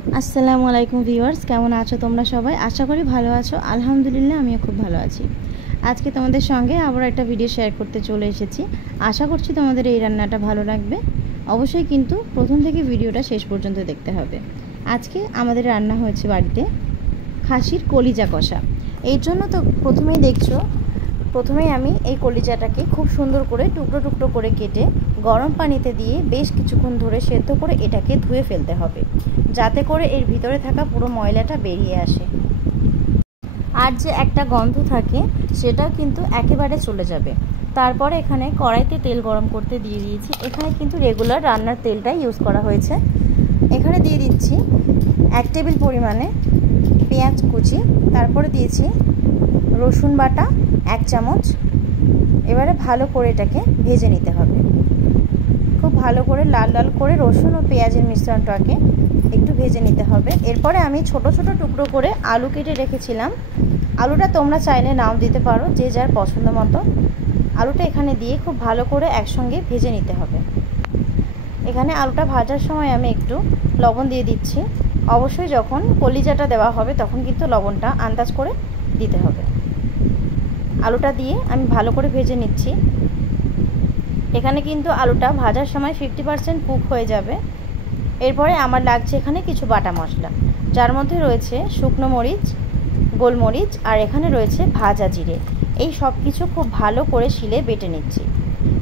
আসসালামু আলাইকুম ভিউয়ার্স, কেমন আছো তোমরা সবাই? আশা করি ভালো আছো। আলহামদুলিল্লাহ আমিও খুব ভালো আছি। আজকে তোমাদের সঙ্গে আবার একটা ভিডিও শেয়ার করতে চলে এসেছি। আশা করছি তোমাদের এই রান্নাটা ভালো লাগবে। অবশ্যই কিন্তু প্রথম থেকে ভিডিওটা শেষ পর্যন্ত দেখতে হবে। আজকে আমাদের রান্না হয়েছে বাড়িতে খাসির কলিজা কষা। এর জন্য তো প্রথমেই আমি এই কলিজাটাকে খুব সুন্দর করে টুকরো টুকরো করে কেটে গরম পানিতে দিয়ে বেশ কিছুক্ষণ ধরে সেদ্ধ করে এটাকে ধুয়ে ফেলতে হবে, যাতে করে এর ভিতরে থাকা পুরো ময়লাটা বেরিয়ে আসে। আর যে একটা গন্ধ থাকে সেটাও কিন্তু একেবারে চলে যাবে। তারপরে এখানে কড়াইতে তেল গরম করতে দিয়ে দিয়েছি। এখানে কিন্তু রেগুলার রান্নার তেলটাই ইউজ করা হয়েছে। এখানে দিয়ে দিচ্ছি 1 টেবিল পরিমাণে পেঁয়াজ কুচি, তারপরে দিয়েছি রসুন বাটা 1 চামচ। এবারে ভালো করে এটাকে ভেজে নিতে হবে। খুব ভালো করে লাল লাল করে রসুন ও পেঁয়াজের মিশ্রণটাকে একটু ভেজে নিতে হবে। এরপরে আমি ছোট ছোট টুকরো করে আলু কেটে রেখেছিলাম। আলুটা তোমরা চাইলে নাও দিতে পারো, যে যার পছন্দ মতো। আলুটা এখানে দিয়ে খুব ভালো করে একসঙ্গে ভেজে নিতে হবে। এখানে আলুটা ভাজার সময় আমি একটু লবণ দিয়ে দিচ্ছি। অবশ্যই যখন কলিজাটা দেওয়া হবে তখন কিন্তু লবণটা আন্দাজ করে দিতে হবে। আলুটা দিয়ে আমি ভালো করে ভেজে নিচ্ছি। এখানে কিন্তু আলুটা ভাজার সময় 50% কুক হয়ে যাবে। এরপরে আমার লাগছে এখানে কিছু বাটা মশলা, যার মধ্যে রয়েছে শুকনো মরিচ, গোলমরিচ আর এখানে রয়েছে ভাজা জিরে। এই সব কিছু খুব ভালো করে শিলে বেটে নিচ্ছি।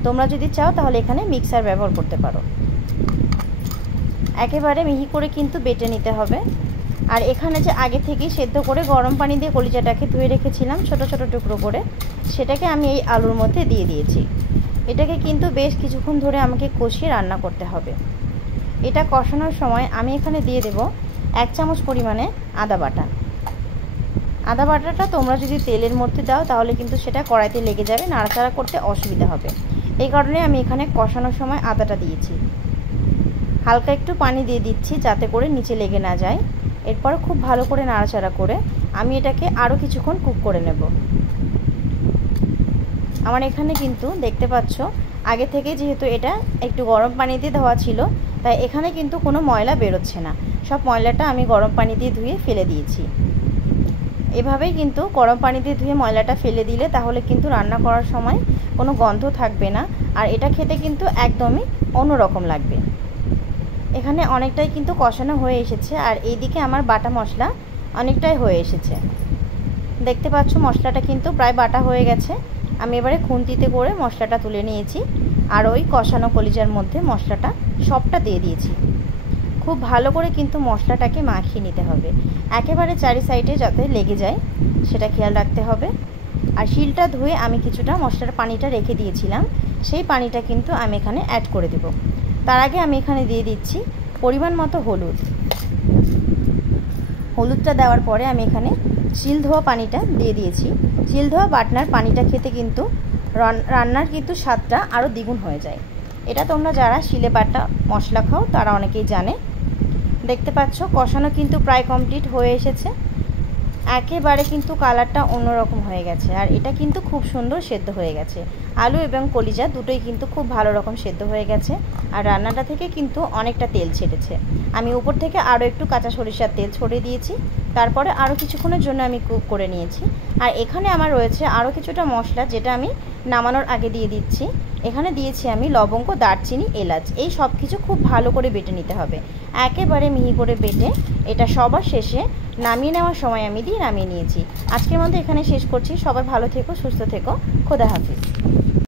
তোমরা যদি চাও তাহলে এখানে মিক্সার ব্যবহার করতে পারো। একেবারে মিহি করে কিন্তু বেটে নিতে হবে। আর এখানে যে আগে থেকেই সেদ্ধ করে গরম পানি দিয়ে কলিজাটাকে ধুয়ে রেখেছিলাম ছোট ছোট টুকরো করে, সেটাকে আমি এই আলুর মধ্যে দিয়ে দিয়েছি। এটাকে কিন্তু বেশ কিছুক্ষণ ধরে আমাকে কষিয়ে রান্না করতে হবে। এটা কষানোর সময় আমি এখানে দিয়ে দেব 1 চামচ পরিমাণে আদা বাটা। আদা বাটাটা তোমরা যদি তেলের মধ্যে দাও তাহলে কিন্তু সেটা কড়াইতে লেগে যাবে, নাড়াচাড়া করতে অসুবিধা হবে। এই কারণে আমি এখানে কষানোর সময় আদাটা দিয়েছি। হালকা একটু পানি দিয়ে দিচ্ছি যাতে করে নিচে লেগে না যায়। এরপর খুব ভালো করে নাড়াচাড়া করে আমি এটাকে আরও কিছুক্ষণ কুক করে নেব। আমার এখানে কিন্তু দেখতে পাচ্ছ আগে থেকে যেহেতু এটা একটু গরম পানি দিয়ে ধোয়া ছিল, তাই এখানে কিন্তু কোনো ময়লা বেরোচ্ছে না। সব ময়লাটা আমি গরম পানি দিয়ে ধুয়ে ফেলে দিয়েছি। এভাবেই কিন্তু গরম পানি দিয়ে ধুয়ে ময়লাটা ফেলে দিলে তাহলে কিন্তু রান্না করার সময় কোনো গন্ধ থাকবে না, আর এটা খেতে কিন্তু একদমই অন্যরকম লাগবে। এখানে অনেকটাই কিন্তু কষানো হয়ে এসেছে, আর এইদিকে আমার বাটা মশলা অনেকটাই হয়ে এসেছে। দেখতে পাচ্ছ মশলাটা কিন্তু প্রায় বাটা হয়ে গেছে। আমি এবারে খুন্তিতে করে মশলাটা তুলে নিয়েছি, আর ওই কষানো কলিজার মধ্যে মশলাটা সবটা দিয়ে দিয়েছি। খুব ভালো করে কিন্তু মশলাটাকে মাখিয়ে নিতে হবে, একেবারে চারি সাইডে যাতে লেগে যায় সেটা খেয়াল রাখতে হবে। আর শিলটা ধুয়ে আমি কিছুটা মশলার পানিটা রেখে দিয়েছিলাম, সেই পানিটা কিন্তু আমি এখানে অ্যাড করে দেব। তার আগে আমি এখানে দিয়ে দিচ্ছি পরিমাণ মতো হলুদ। হলুদটা দেওয়ার পরে আমি এখানে শিল ধোয়া পানিটা দিয়ে দিয়েছি। শিল ধোয়া বাটনার পানিটা খেতে কিন্তু রান্নার কিন্তু স্বাদটা আরও দ্বিগুণ হয়ে যায়। এটা তোমরা যারা শিলে বাটা মশলা খাও তারা অনেকেই জানে। দেখতে পাচ্ছ কষানো কিন্তু প্রায় কমপ্লিট হয়ে এসেছে। একেবারে কিন্তু কালারটা অন্যরকম হয়ে গেছে, আর এটা কিন্তু খুব সুন্দর সেদ্ধ হয়ে গেছে। আলু এবং কলিজা দুটোই কিন্তু খুব ভালো রকম সেদ্ধ হয়ে গেছে, আর রান্নাটা থেকে কিন্তু অনেকটা তেল ছেড়েছে। আমি উপর থেকে আরও একটু কাঁচা সরিষার তেল ছড়িয়ে দিয়েছি। তারপরে আরও কিছুক্ষণের জন্য আমি কুক করে নিয়েছি। আর এখানে আমার রয়েছে আরও কিছুটা মশলা, যেটা আমি নামানোর আগে দিয়ে দিচ্ছি। এখানে দিয়েছি আমি লবঙ্গ, দারচিনি, এলাচ। এই সব কিছু খুব ভালো করে বেটে নিতে হবে, একেবারে মিহি করে বেটে এটা সবার শেষে নামিয়ে নেওয়ার সময় আমি নামিয়ে নিয়েছি। আজকের মধ্যে এখানে শেষ করছি। সবাই ভালো থেকো, সুস্থ থেকো। খোদা হাফিজ।